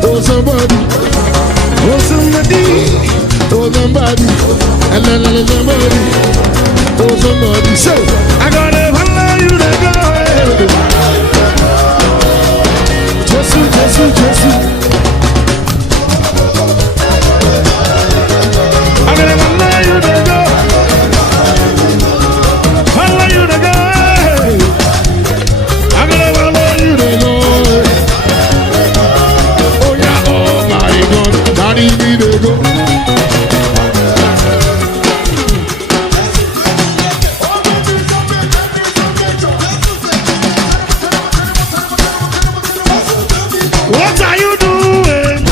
Oh somebody, oh somebody, oh somebody, somebody, oh somebody. So I gotta follow you to go. Jesus, Jesus, Jesus. I gotta follow you to go. Follow you to go. I gotta follow you to go. Oh yeah, oh my God, daddy me to go. What are you doing?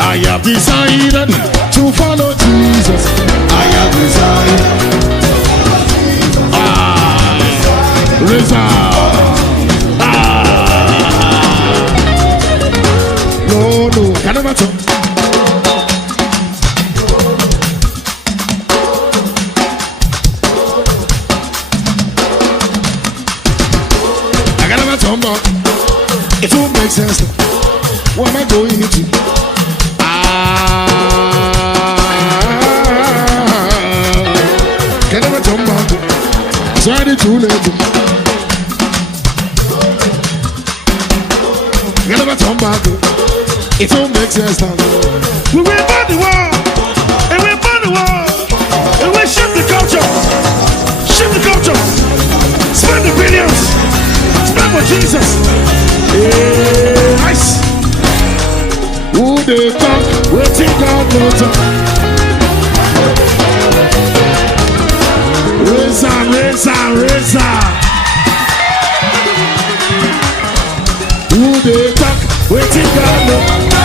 I have decided to follow Jesus. I have decided. Resolve. No, no, can never talk. I can never talk about. It won't make sense. What am I going into? Can never talk about. It's already too late. Can never talk about. It won't make sense now. We will burn the world, and we burn the world, and we shift the culture, shift the culture, spend the billions, spend for Jesus. Yeah, nice. Who they talk, we think God will talk. Reza, Reza, Reza. Who they talk, we think God will talk.